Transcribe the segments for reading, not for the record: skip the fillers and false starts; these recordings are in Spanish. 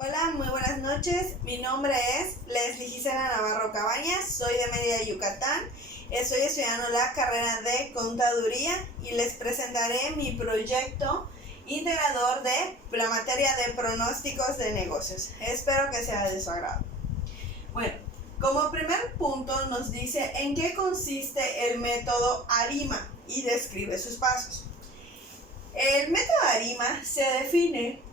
Hola, muy buenas noches. Mi nombre es Leslie Gisela Navarro Cabañas, soy de Mérida, Yucatán. Estoy estudiando la carrera de Contaduría y les presentaré mi proyecto integrador de la materia de pronósticos de negocios. Espero que sea de su agrado. Bueno, como primer punto nos dice en qué consiste el método ARIMA y describe sus pasos. El método ARIMA se define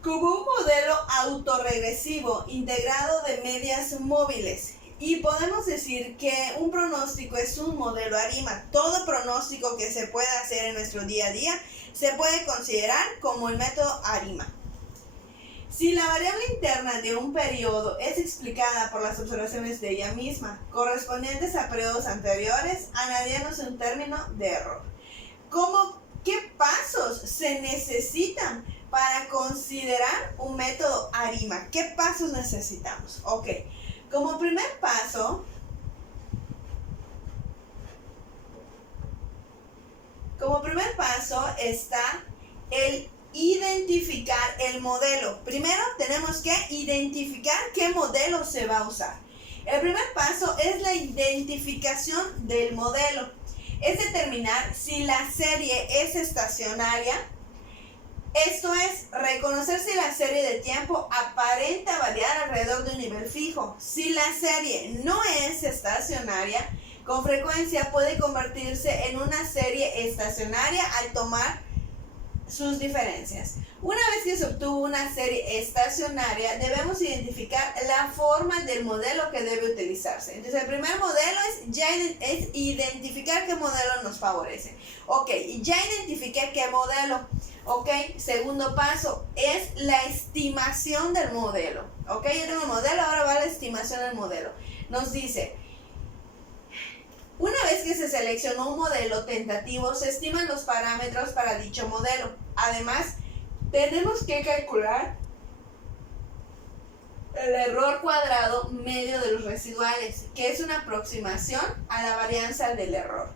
como un modelo autorregresivo integrado de medias móviles. Y podemos decir que un pronóstico es un modelo ARIMA. Todo pronóstico que se pueda hacer en nuestro día a día se puede considerar como el método ARIMA. Si la variable interna de un periodo es explicada por las observaciones de ella misma, correspondientes a periodos anteriores, añadiéndose un término de error. ¿Qué pasos se necesitan para considerar un método ARIMA? ¿Qué pasos necesitamos? Ok, como primer paso, está el identificar el modelo. Primero tenemos que identificar qué modelo se va a usar. El primer paso es la identificación del modelo. Es determinar si la serie es estacionaria. Esto es reconocer si la serie de tiempo aparenta variar alrededor de un nivel fijo. Si la serie no es estacionaria, con frecuencia puede convertirse en una serie estacionaria al tomar sus diferencias. Una vez que se obtuvo una serie estacionaria, debemos identificar la forma del modelo que debe utilizarse. Entonces, el primer modelo es identificar qué modelo nos favorece. Ok, ya identifiqué qué modelo. Ok, segundo paso es la estimación del modelo. Ok, yo tengo el modelo, ahora va la estimación del modelo. Nos dice, una vez que se seleccionó un modelo tentativo, se estiman los parámetros para dicho modelo. Además, tenemos que calcular el error cuadrado medio de los residuales, que es una aproximación a la varianza del error.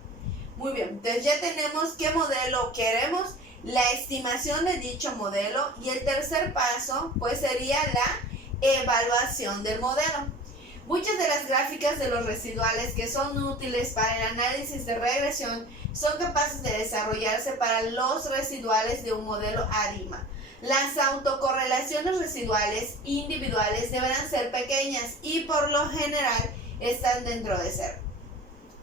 Muy bien, entonces ya tenemos qué modelo queremos, la estimación de dicho modelo, y el tercer paso pues sería la evaluación del modelo. Muchas de las gráficas de los residuales que son útiles para el análisis de regresión son capaces de desarrollarse para los residuales de un modelo ARIMA. Las autocorrelaciones residuales individuales deberán ser pequeñas y por lo general están dentro de cero.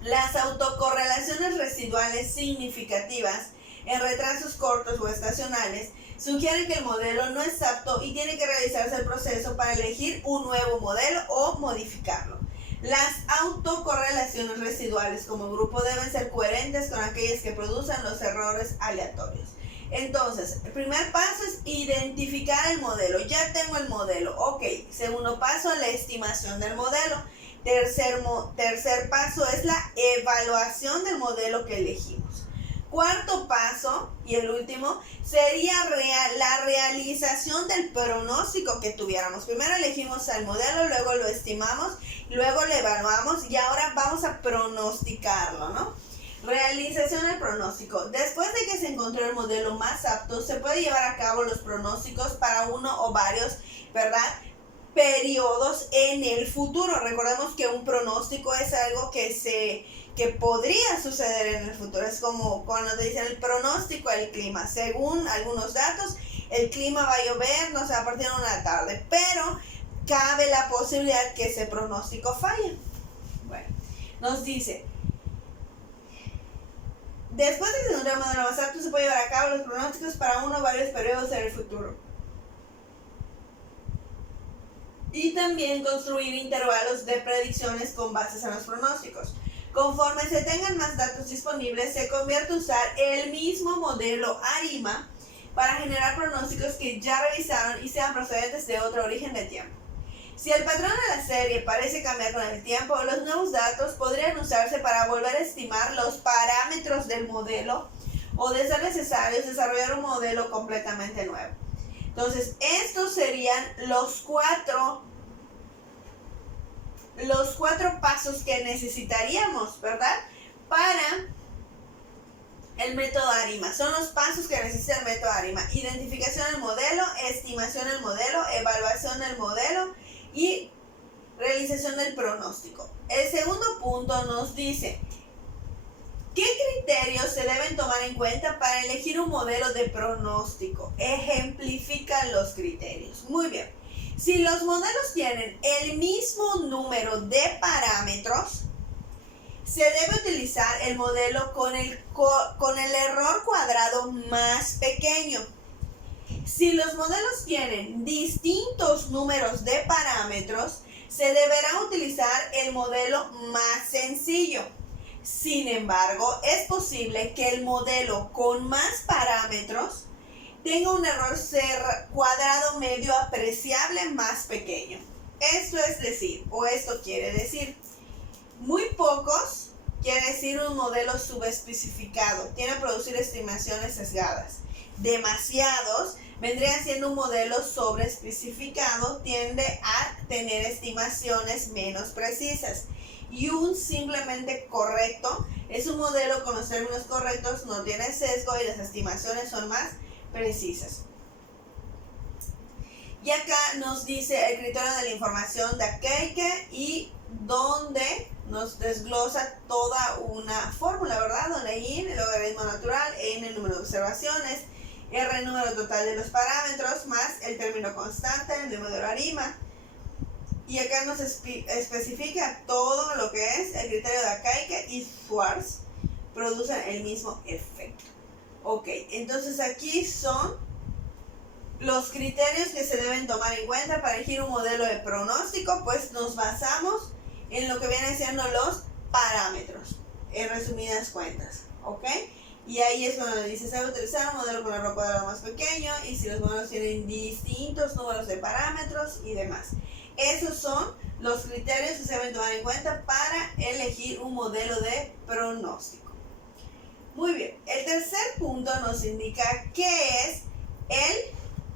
Las autocorrelaciones residuales significativas en retrasos cortos o estacionales sugiere que el modelo no es apto y tiene que realizarse el proceso para elegir un nuevo modelo o modificarlo. Las autocorrelaciones residuales como grupo deben ser coherentes con aquellas que producen los errores aleatorios. Entonces, el primer paso es identificar el modelo. Ya tengo el modelo. Ok, segundo paso, la estimación del modelo. Tercer paso es la evaluación del modelo que elegimos. Cuarto paso, y el último, sería la realización del pronóstico que tuviéramos. Primero elegimos el modelo, luego lo estimamos, luego lo evaluamos y ahora vamos a pronosticarlo, ¿no? Realización del pronóstico. Después de que se encontró el modelo más apto, se puede llevar a cabo los pronósticos para uno o varios, ¿verdad?, periodos en el futuro. Recordemos que un pronóstico es algo que podría suceder en el futuro. Es como cuando te dicen el pronóstico del clima. Según algunos datos, el clima va a llover, no sé, a partir de una tarde, pero cabe la posibilidad que ese pronóstico falle. Bueno, nos dice, después de que se encuentre el modelo más apto, se puede llevar a cabo los pronósticos para uno o varios periodos en el futuro. Y también construir intervalos de predicciones con bases en los pronósticos. Conforme se tengan más datos disponibles, se convierte a usar el mismo modelo ARIMA para generar pronósticos que ya revisaron y sean procedentes de otro origen de tiempo. Si el patrón de la serie parece cambiar con el tiempo, los nuevos datos podrían usarse para volver a estimar los parámetros del modelo o, de ser necesario, desarrollar un modelo completamente nuevo. Entonces, estos serían los cuatro pasos que necesitaríamos, ¿verdad?, para el método ARIMA. Son los pasos que necesita el método ARIMA. Identificación del modelo, estimación del modelo, evaluación del modelo y realización del pronóstico. El segundo punto nos dice: ¿qué criterios se deben tomar en cuenta para elegir un modelo de pronóstico? Ejemplifican los criterios. Muy bien. Si los modelos tienen el mismo número de parámetros, se debe utilizar el modelo con el error cuadrado más pequeño. Si los modelos tienen distintos números de parámetros, se deberá utilizar el modelo más sencillo. Sin embargo, es posible que el modelo con más parámetros tenga un error cuadrado medio apreciable más pequeño. Esto quiere decir, muy pocos quiere decir un modelo subespecificado, tiene que producir estimaciones sesgadas. Demasiados vendría siendo un modelo sobreespecificado, tiende a tener estimaciones menos precisas. Y un simplemente correcto es un modelo con los términos correctos, no tiene sesgo y las estimaciones son más precisas. Y acá nos dice el criterio de la información de Akaike y donde nos desglosa toda una fórmula, ¿verdad? Donde I, el logaritmo natural, N, el número de observaciones, R, el número total de los parámetros, más el término constante, el modelo ARIMA. Y acá nos especifica todo lo que es el criterio de Akaike y Schwarz producen el mismo efecto. Ok, entonces aquí son los criterios que se deben tomar en cuenta para elegir un modelo de pronóstico. Pues nos basamos en lo que vienen siendo los parámetros, en resumidas cuentas, ¿ok? Y ahí es cuando dice: se debe utilizar un modelo con error cuadrado más pequeño, y si los modelos tienen distintos números de parámetros y demás. Esos son los criterios que se deben tomar en cuenta para elegir un modelo de pronóstico. Muy bien, el tercer punto nos indica qué es el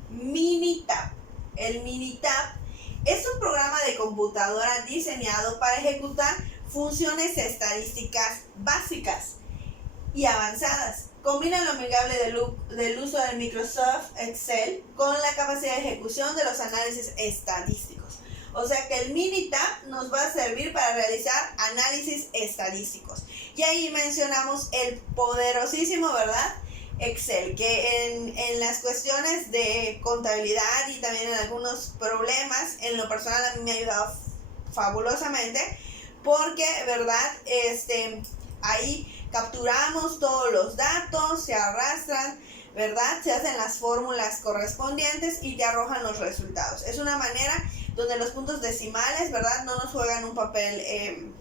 Minitab. El Minitab es un programa de computadora diseñado para ejecutar funciones estadísticas básicas y avanzadas. Combina lo amigable del uso de Microsoft Excel con la capacidad de ejecución de los análisis estadísticos. O sea que el Minitab nos va a servir para realizar análisis estadísticos. Y ahí mencionamos el poderosísimo, ¿verdad?, Excel, que en las cuestiones de contabilidad y también en algunos problemas, en lo personal a mí me ha ayudado fabulosamente, porque, ¿verdad?, ahí capturamos todos los datos, se arrastran, ¿verdad?, se hacen las fórmulas correspondientes y te arrojan los resultados. Es una manera donde los puntos decimales, ¿verdad?, no nos juegan un papel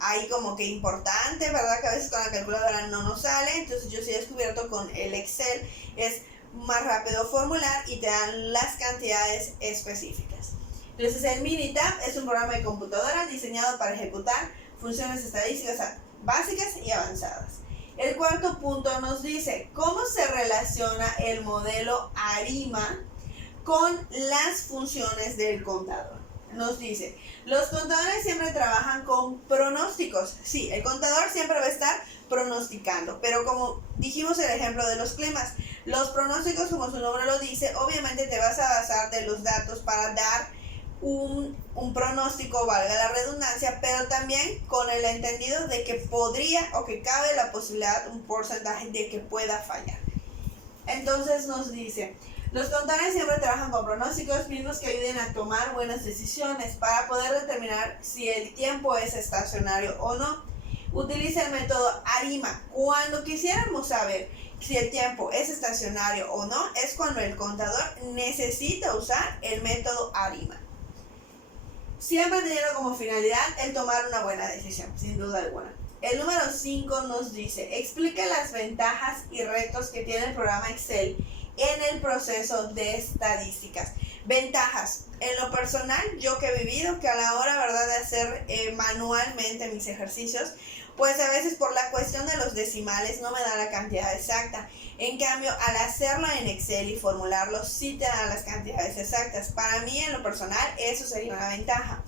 ahí como que importante, ¿verdad?, que a veces con la calculadora no nos sale. Entonces yo sí he descubierto con el Excel es más rápido formular y te dan las cantidades específicas. Entonces el Minitab es un programa de computadora diseñado para ejecutar funciones estadísticas básicas y avanzadas. El cuarto punto nos dice cómo se relaciona el modelo ARIMA con las funciones del contador. Nos dice: los contadores siempre trabajan con pronósticos. Sí, el contador siempre va a estar pronosticando, pero como dijimos el ejemplo de los climas, los pronósticos, como su nombre lo dice, obviamente te vas a basar de los datos para dar un pronóstico, valga la redundancia, pero también con el entendido de que podría o que cabe la posibilidad, un porcentaje de que pueda fallar. Entonces nos dice: los contadores siempre trabajan con pronósticos mismos que ayuden a tomar buenas decisiones para poder determinar si el tiempo es estacionario o no. Utiliza el método ARIMA. Cuando quisiéramos saber si el tiempo es estacionario o no, es cuando el contador necesita usar el método ARIMA. Siempre teniendo como finalidad el tomar una buena decisión, sin duda alguna. El número 5 nos dice: explica las ventajas y retos que tiene el programa Excel en el proceso de estadísticas. Ventajas. En lo personal, yo que he vivido, que a la hora, ¿verdad?, de hacer manualmente mis ejercicios, pues a veces por la cuestión de los decimales no me da la cantidad exacta. En cambio, al hacerlo en Excel y formularlo, sí te da las cantidades exactas. Para mí, en lo personal, eso sería una ventaja.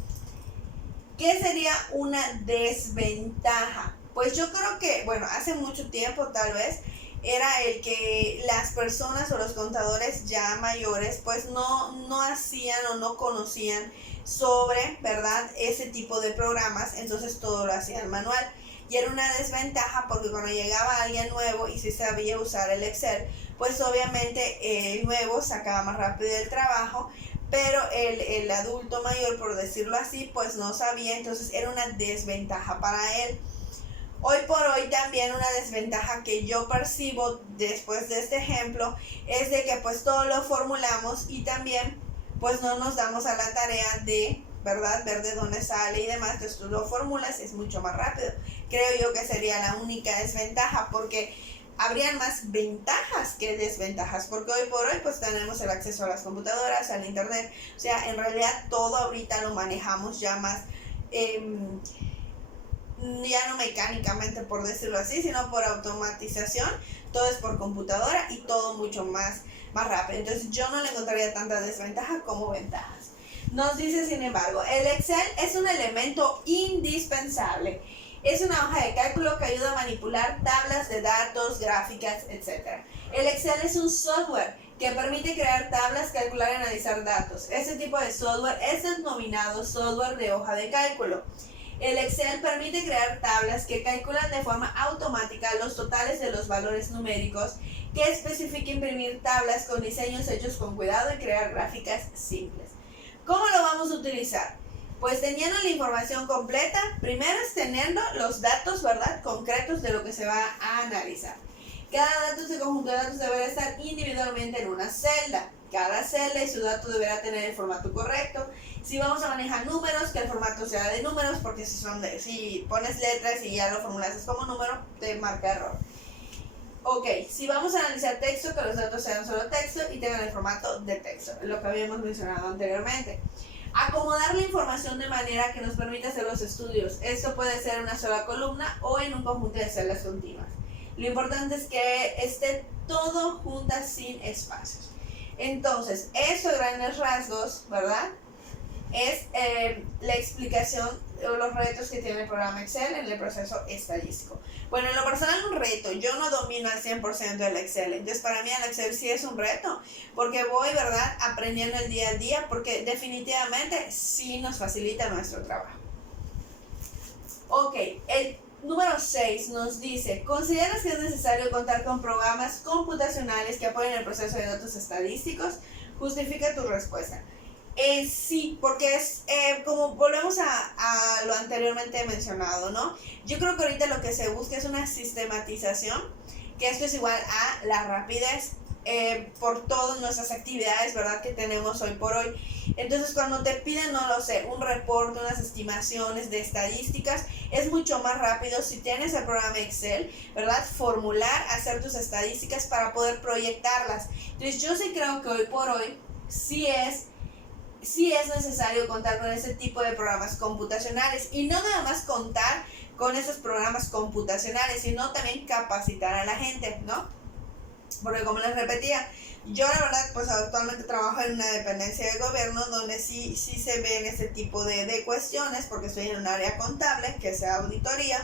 ¿Qué sería una desventaja? Pues yo creo que, bueno, hace mucho tiempo tal vez, era el que las personas o los contadores ya mayores pues no hacían o no conocían sobre, ¿verdad?, ese tipo de programas, entonces todo lo hacían manual. Y era una desventaja porque cuando llegaba alguien nuevo y si sabía usar el Excel, pues obviamente el nuevo sacaba más rápido el trabajo, pero el adulto mayor, por decirlo así, pues no sabía, entonces era una desventaja para él. Hoy por hoy también una desventaja que yo percibo después de este ejemplo es de que pues todo lo formulamos y también pues no nos damos a la tarea de, ¿verdad?, ver de dónde sale y demás. Entonces tú lo formulas, es mucho más rápido. Creo yo que sería la única desventaja porque habrían más ventajas que desventajas, porque hoy por hoy pues tenemos el acceso a las computadoras, al internet, o sea, en realidad todo ahorita lo manejamos ya más ya no mecánicamente, por decirlo así, sino por automatización. Todo es por computadora y todo mucho más rápido. Entonces yo no le encontraría tanta desventaja como ventajas. Nos dice, sin embargo, el Excel es un elemento indispensable. Es una hoja de cálculo que ayuda a manipular tablas de datos, gráficas, etc. El Excel es un software que permite crear tablas, calcular y analizar datos. Este tipo de software es denominado software de hoja de cálculo. El Excel permite crear tablas que calculan de forma automática los totales de los valores numéricos, que especifica imprimir tablas con diseños hechos con cuidado y crear gráficas simples. ¿Cómo lo vamos a utilizar? Pues teniendo la información completa, primero es teniendo los datos, ¿verdad?, concretos de lo que se va a analizar. Cada dato de ese conjunto de datos deberá estar individualmente en una celda. Cada celda y su dato deberá tener el formato correcto. Si vamos a manejar números, que el formato sea de números, porque si pones letras y ya lo formulaste como número, te marca error. Ok, si vamos a analizar texto, que los datos sean solo texto y tengan el formato de texto, lo que habíamos mencionado anteriormente. Acomodar la información de manera que nos permita hacer los estudios. Esto puede ser en una sola columna o en un conjunto de celdas continuas. Lo importante es que esté todo juntas sin espacios. Entonces, eso a grandes rasgos, ¿verdad?, es la explicación o los retos que tiene el programa Excel en el proceso estadístico. Bueno, en lo personal un reto, yo no domino al 100% el Excel, entonces para mí el Excel sí es un reto, porque voy, ¿verdad?, aprendiendo el día a día, porque definitivamente sí nos facilita nuestro trabajo. Ok, el número 6 nos dice, ¿consideras que es necesario contar con programas computacionales que apoyen el proceso de datos estadísticos? Justifica tu respuesta. Sí, porque es como volvemos a lo anteriormente mencionado, ¿no? Yo creo que ahorita lo que se busca es una sistematización, que esto es igual a la rapidez por todas nuestras actividades, ¿verdad?, que tenemos hoy por hoy. Entonces, cuando te piden, no lo sé, un reporte, unas estimaciones de estadísticas, es mucho más rápido si tienes el programa Excel, ¿verdad?, formular, hacer tus estadísticas para poder proyectarlas. Entonces, yo sí creo que hoy por hoy sí es necesario contar con ese tipo de programas computacionales y no nada más contar con esos programas computacionales, sino también capacitar a la gente, ¿no? Porque como les repetía, yo la verdad pues actualmente trabajo en una dependencia de gobierno donde sí se ven ese tipo de cuestiones porque estoy en un área contable, que sea auditoría.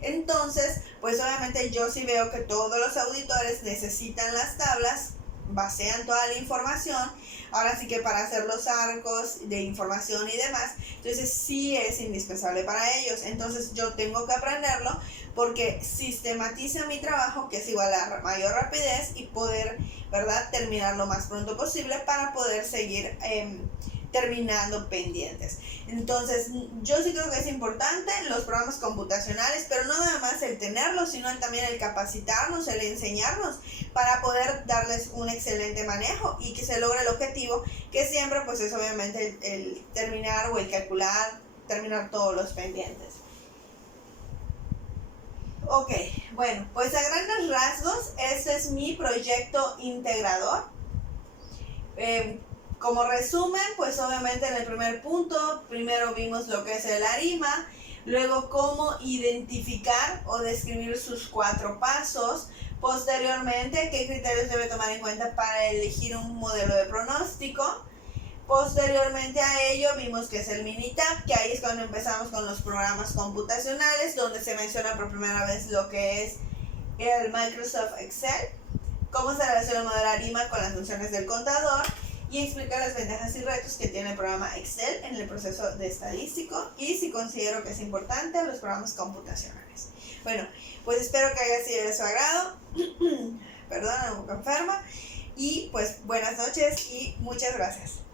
Entonces, pues obviamente yo sí veo que todos los auditores necesitan las tablas, basean toda la información, ahora sí que para hacer los arcos de información y demás, entonces sí es indispensable para ellos, entonces yo tengo que aprenderlo porque sistematiza mi trabajo, que es igual a mayor rapidez y poder, ¿verdad?, terminar lo más pronto posible para poder seguir terminando pendientes. Entonces, yo sí creo que es importante los programas computacionales, pero no nada más el tenerlos, sino también el capacitarnos, el enseñarnos para poder darles un excelente manejo y que se logre el objetivo, que siempre pues es obviamente el terminar o el calcular, terminar todos los pendientes. Ok, bueno, pues a grandes rasgos, este es mi proyecto integrador. Como resumen, pues obviamente en el primer punto, primero vimos lo que es el ARIMA, luego cómo identificar o describir sus 4 pasos, posteriormente qué criterios debe tomar en cuenta para elegir un modelo de pronóstico, Posteriormente a ello vimos que es el Minitab, que ahí es cuando empezamos con los programas computacionales, donde se menciona por primera vez lo que es el Microsoft Excel, cómo se relaciona el modelo ARIMA con las funciones del contador y explica las ventajas y retos que tiene el programa Excel en el proceso de estadístico y si considero que es importante los programas computacionales. Bueno, pues espero que haya sido de su agrado. Perdón, un poco enferma. Y pues buenas noches y muchas gracias.